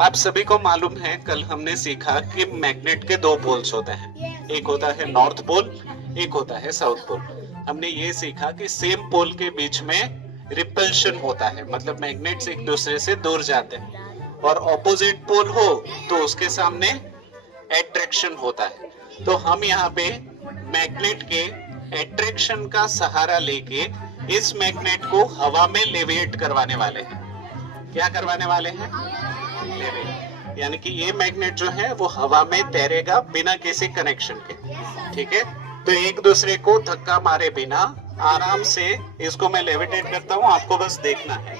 आप सभी को मालूम है, कल हमने सीखा कि मैग्नेट के दो पोल्स होते हैं, एक होता है नॉर्थ पोल, एक होता है साउथ पोल। हमने ये सीखा कि सेम पोल के बीच में रिपल्शन होता है, मतलब मैग्नेट्स एक दूसरे से दूर जाते हैं, और ऑपोजिट पोल हो तो उसके सामने एट्रैक्शन होता है। तो हम यहाँ पे मैग्नेट के एट्रैक्शन का सहारा लेके इस मैग्नेट को हवा में लेविएट करवाने वाले हैं। क्या करवाने वाले हैं? लेविएट। यानी कि ये मैग्नेट जो है वो हवा में तैरेगा बिना किसी कनेक्शन के। ठीक है, तो एक दूसरे को धक्का मारे बिना आराम से इसको मैं लेविटेट करता हूँ, आपको बस देखना है।